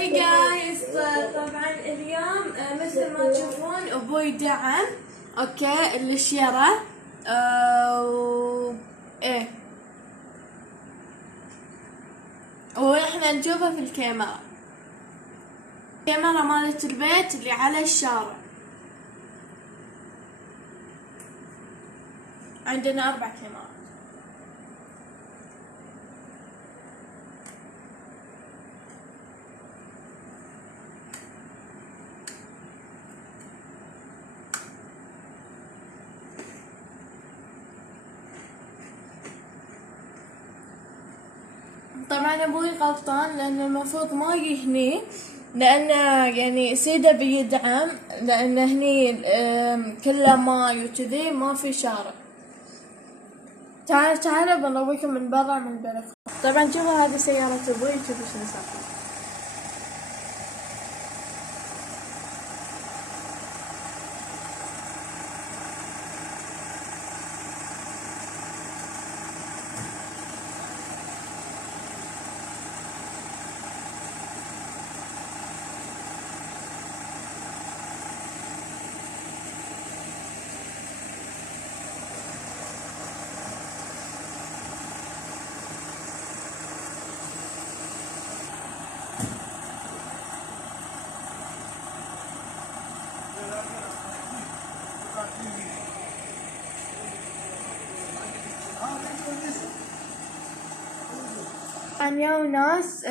هاي جايز، طبعا اليوم مثل ما تشوفون ابوي دعم اوكي الشيرة ايه، واحنا نشوفه في الكاميرا مالت البيت اللي على الشارع. عندنا 4 كاميرات. طبعا ابوي غلطان لانه المفروض ما يهني، لانه يعني سيده بيدعم، لان هني كله ماي وكذي ما في شارع. تعالوا بنرويكم من برا من البلكونه. طبعا شوفوا هذه سيارة ابوي، شوفوا شنو صار. اليوم ناس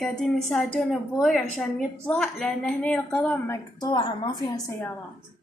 قاعدين يساعدون ابوي عشان يطلع، لان هني القرى مقطوعة ما فيها سيارات.